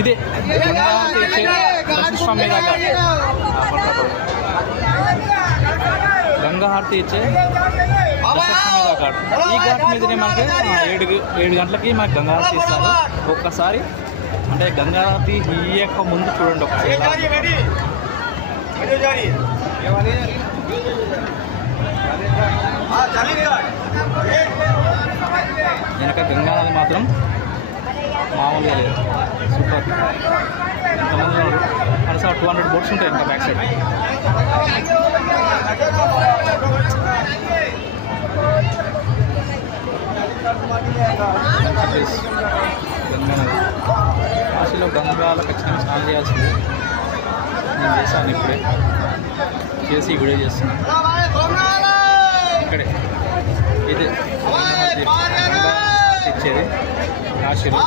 ఇదే స్వామి ఘాట్, గంగా హారతి ఇచ్చే దశస్వామి ఘాట్. ఈ ఘాట్ మీదనే మనకి 7 గంటలకి మనకి గంగా హారతి ఇస్తారు. ఒక్కసారి అంటే గంగా హారతి ఇయ్యక ముందు చూడండి ఒకసారి. వెనక గంగా నది మాత్రం మామూలుగా లేదు, సూపర్. ఎంతమంది ఉన్నారు కనీసం 200 బోట్స్ ఉంటాయి ఇంకా బ్యాక్ సైడ్. గంగా నది కాశీలో గంగాలో ఖచ్చితంగా స్నానం చేయాల్సింది. నేను చేశాను ఇప్పుడే, చేసి వీడియో చేస్తున్నాను. ఇక్కడే ఇదే ఇచ్చేది కాశీలో.